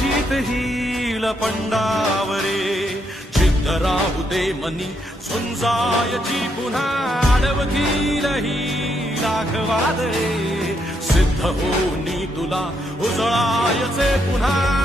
चित हिल पंडावरे जिद्द राहू दे मनी झुंजायची पुन्हा अडवतील ही लाख वादळे सिद्ध होनी तुला उजळायचे पुन्हा